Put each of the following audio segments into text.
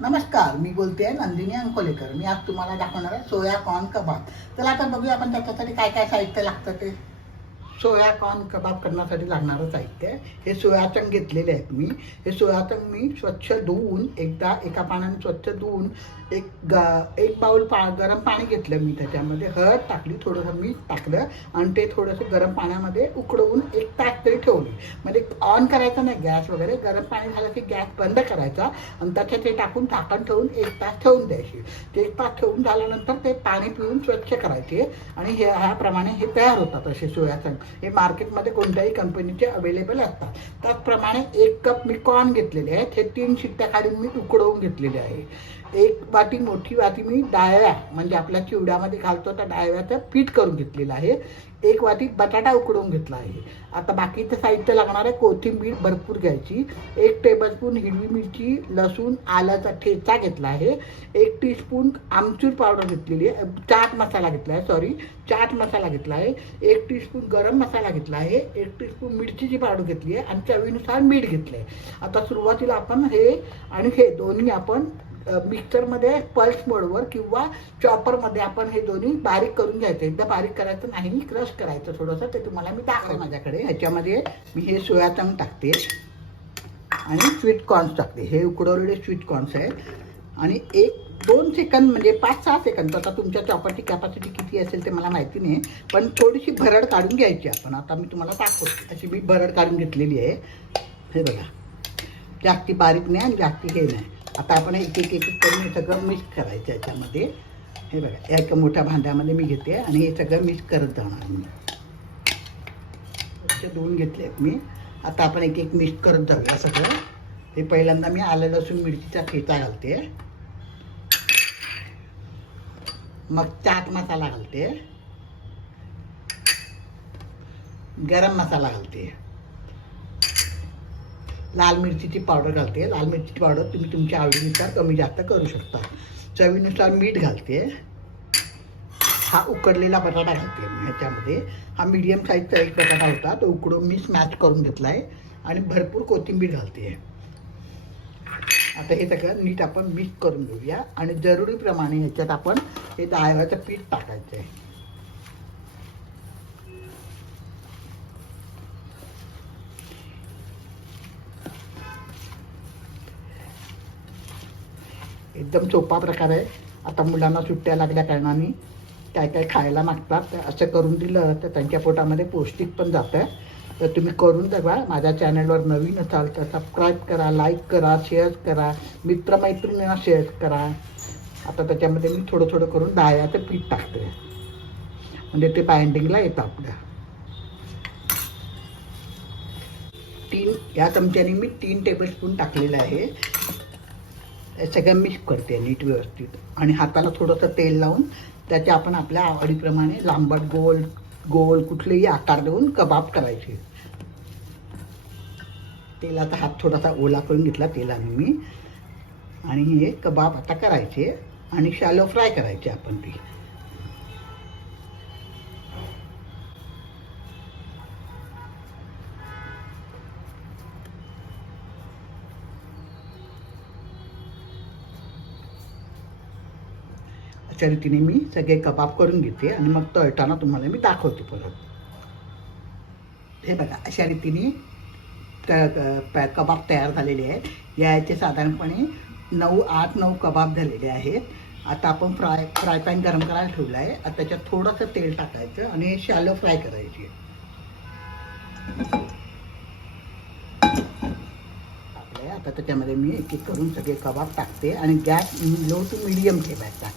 नमस्कार, मी बोलते आहे नंदिनी अंकोलेकर. मी आज तुम्हाला दाखवणार आहे सोया कॉर्न कबाब. चला आता बघूया आपण त्याच्यासाठी काय काय साहित्य लागतं ते. सोया कॉर्न कबाब करण्यासाठी लागणारं साहित्य हे सोया चंक घेतलेले आहेत मी. हे सोया चंक मी स्वच्छ धुवून एकदा एका पाण्याने स्वच्छ धुवून एक बाउल गरम पाणी घेतलं. मी त्याच्यामध्ये हळद टाकली, थोडंसं मीठ टाकलं आणि ते थोडंसं गरम पाण्यामध्ये उकळवून 1 तास तरी ठेवली. म्हणजे ऑन करायचं नाही गॅस वगैरे. गरम पाणी झालं की गॅस बंद करायचा आणि त्याच्यात ते टाकून झाकण ठेवून 1 तास ठेवून द्यायची. ते 1 तास ठेवून झाल्यानंतर ते पाणी पिऊन स्वच्छ करायचे आणि ह्याप्रमाणे हे तयार होतात असे सोया चंक. हे मार्केटमध्ये कोणत्याही कंपनीचे अवेलेबल असतात. त्याचप्रमाणे 1 कप मी कॉर्न घेतलेले आहेत. हे 3 शिट्ट्या काढून मी उकडवून घेतलेले आहे. 1 वाटी मोठी वाटी मी डाळव्या म्हणजे आपल्या चिवड्यामध्ये घालतो त्या डाळव्याचं पीठ करून घेतलेलं आहे. 1 वाटी बटाटा उकडवून घेतला आहे. आता बाकीचं साहित्य लागणार आहे. कोथिंबीर भरपूर घ्यायची, 1 टेबलस्पून हिरवी मिरची, लसूण, आल्याचा ठेचा घेतला आहे, 1 टीस्पून आमचूर पावडर घेतलेली आहे, चाट मसाला घेतला आहे, 1 टीस्पून गरम मसाला घेतला आहे, 1 टीस्पून मिरचीची पावडर घेतली आहे आणि चवीनुसार मीठ घेतलं आहे. आता सुरुवातीला आपण हे दोन्ही आपण मिक्सरमध्ये पल्स मोडवर किंवा चॉपरमध्ये आपण हे दोन्ही बारीक करून घ्यायचं. एकदा बारीक करायचं नाही, क्रश करायचं थोडंसं. ते तुम्हाला मी दाखवलं माझ्याकडे. ह्याच्यामध्ये मी हे सोया चंक टाकते आणि स्वीट कॉर्न्स टाकते. हे उकडवलेले स्वीट कॉर्न्स आहेत आणि 1-2 सेकंद म्हणजे 5-6 सेकंद. आता तुमच्या चॉपरची कॅपॅसिटी किती असेल ते मला माहिती नाही, पण थोडीशी भरड काढून घ्यायची आपण. आता मी तुम्हाला दाखवते. अशी मी भरड काढून घेतलेली आहे. हे बघा, जास्ती बारीक नाही आणि जास्ती हे नाही. आता आपण एक करून हे सगळं मिक्स करायचं याच्यामध्ये. हे बघा, एका मोठ्या भांड्यामध्ये मी घेते आणि हे सगळं मिक्स करत जाणार मी. असे 2 घेतले आहेत मी. आता आपण एक मिक्स करत जाऊया सगळं. हे पहिल्यांदा मी आलं लसूण मिरचीचा ठेचा घालते, मग चाट मसाला घालते, गरम मसाला घालते, लाल मिरचीची पावडर घालते. लाल मिरचीची पावडर तुम्ही तुमच्या आवडीनुसार कमी जास्त करू शकता. चवीनुसार मीठ घालते. हा उकडलेला बटाटा घालते मी ह्याच्यामध्ये. हा मीडियम साईजचा एक बटाटा होता, तो उकडून मी स्मॅश करून घेतला आहे आणि भरपूर कोथिंबीर घालते. आता हे सगळं नीट आपण मिक्स करून घेऊया आणि जरुरीप्रमाणे ह्याच्यात आपण हे डाळव्याचं पीठ टाकायचं आहे. एकदम सोपा प्रकार आहे. आता मुलांना सुट्ट्या लागल्या कारणाने काय काय खायला मागतात, तर असं करून दिलं तर त्यांच्या पोटामध्ये पौष्टिक पण जातं. तर तुम्ही करून बघा. माझ्या चॅनलवर नवीन असाल तर सबस्क्राईब करा, लाईक करा, शेअर करा, मित्रमैत्रिणींना शेअर करा. आता त्याच्यामध्ये मी थोडं थोडं करून डाळ्याचं पीठ टाकते म्हणजे ते बाइंडिंगला येतं आपल्या. या चमच्याने मी 3 टेबलस्पून टाकलेलं आहे. सगळं मिक्स करते नीट व्यवस्थित आणि हाताला थोडंसं तेल लावून त्याच्या आपण आपल्या आवडीप्रमाणे लांबट गोल गोल कुठलेही आकार देऊन कबाब करायचे. तेलाचा हात थोडासा ओला करून घेतला तेलाने मी आणि हे कबाब आता करायचे आणि शॅलो फ्राय करायचे आपण ती. अशा रीतीने मी सगळे कबाब करून घेते आणि मग तळताना तुम्हाला मी दाखवते परत. हे बघा, अशा रीतीने कबाब तयार झालेले आहेत. याचे साधारणपणे 8-9 कबाब झालेले आहेत. आता आपण फ्राय पॅन गरम करायला ठेवला आहे. आता त्याच्यात थोडंसं तेल टाकायचं आणि शॅलो फ्राय करायची. आता त्याच्यामध्ये मी एक करून सगळे कबाब टाकते आणि गॅस लो टू मीडियम ठेवायचा.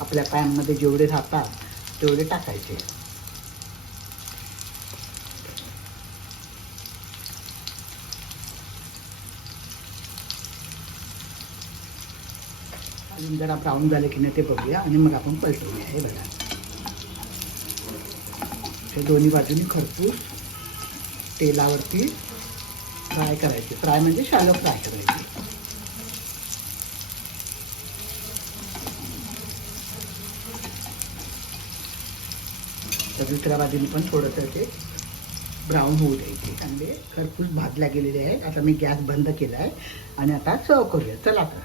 आपल्या पॅनमध्ये जेवढे राहतात तेवढे टाकायचे. आणि जरा ब्राऊन झाले की नाही ते बघूया आणि मग आपण पलटवूया. हे बघा, हे दोन्ही बाजूनी खरपूस तेलावरती फ्राय करायचे. फ्राय म्हणजे शॅलो फ्राय करायचे. तर दुसऱ्या बाजूने पण थोडंसं ते ब्राऊन होऊ द्यायचे. कांदे खरपूस भाजल्या गेलेले आहेत. आता मी गॅस बंद केला आहे आणि आता सर्व करूया. चला तर.